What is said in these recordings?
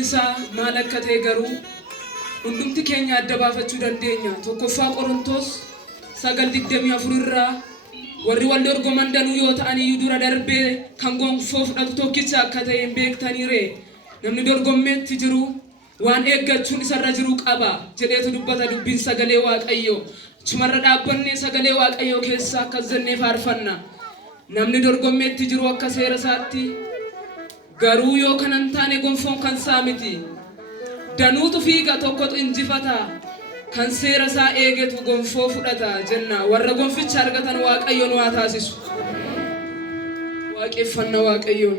Isa malakate garu hundumti keenya adda baafachuu dandeenya. Tokkoffaa Qorontos 9:24 irraa warri wal dorgoman danuu yoo ta'an iyyuu dura darbee kan gonfoo fudhatu tokkicha akka ta'e hin beektaniire. Namni dorgommeetti jiru waan eeggachuun isarra jiru qaba jedheetu dubbata dubbiin sagalee Waaqayyoo. Chumarra dhaabbannee sagalee Waaqayyoo keessa akka jennee faarfanna. Namni dorgommeetti jiru akka seera isaatti garuu yoo kanan taane gonfoon kan saamiti. Danuutu fiiga tokkotu injifata. Kan seera isaa eegetu gonfoo fudhata jenna. Warra gonficha argatan Waaqayyoon waa taasisu. Waaqeffanna Waaqayyoon.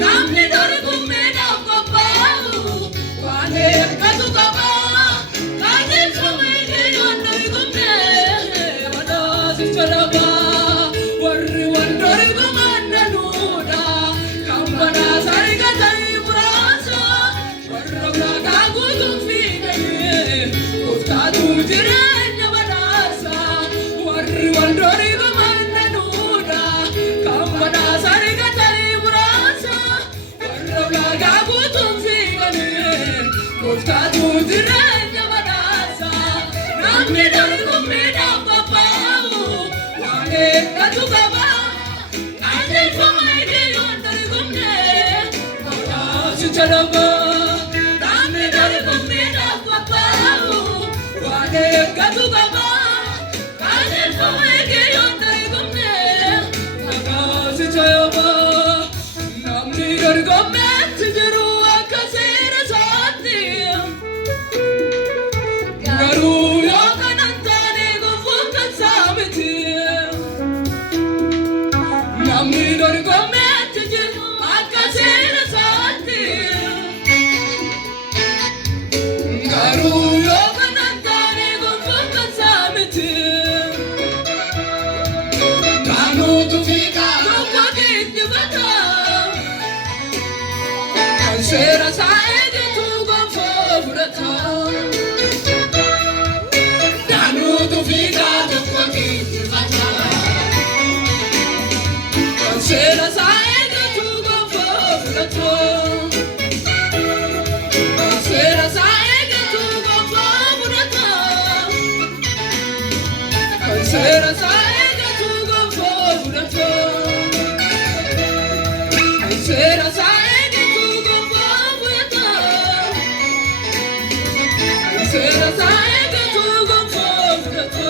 Namni dori kumme daf kopau Gooftaatu jireenya badhaasa namni dorgommiidhaan qophaa'u waan eeggatu qaba qajeelfama hidhiyoon dorgomne badhaasi jalaba namni dorgommiidhaan qophaa'u waan eeggatu qaba qajeelfama hidhiyoon dorgomne badhaasi jalaba namni dorgommeetti jiru akka seera isaatti garuu yoo kanan taane gofuun kan isaa miti namni dorgommeetti jiru akka seera isaatti garuu yoo kanan taane gofuun kan isaa miti kaanuutu fiigaa tokko giddifata kan seera isaa eegitu gonfoo fudhata kaanuutu fiigaa tokko giddifata kan seera isaa eegitu gonfoo fudhata kan seera isaa eegitu gonfoo fudhata kan seera isaa eegitu gonfoo fudhata kan seera isaa eegitu gonfoo fudhata kan seera isaa eegitu gonfoo fudhata.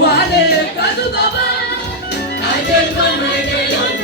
Wale katu kaba, I did my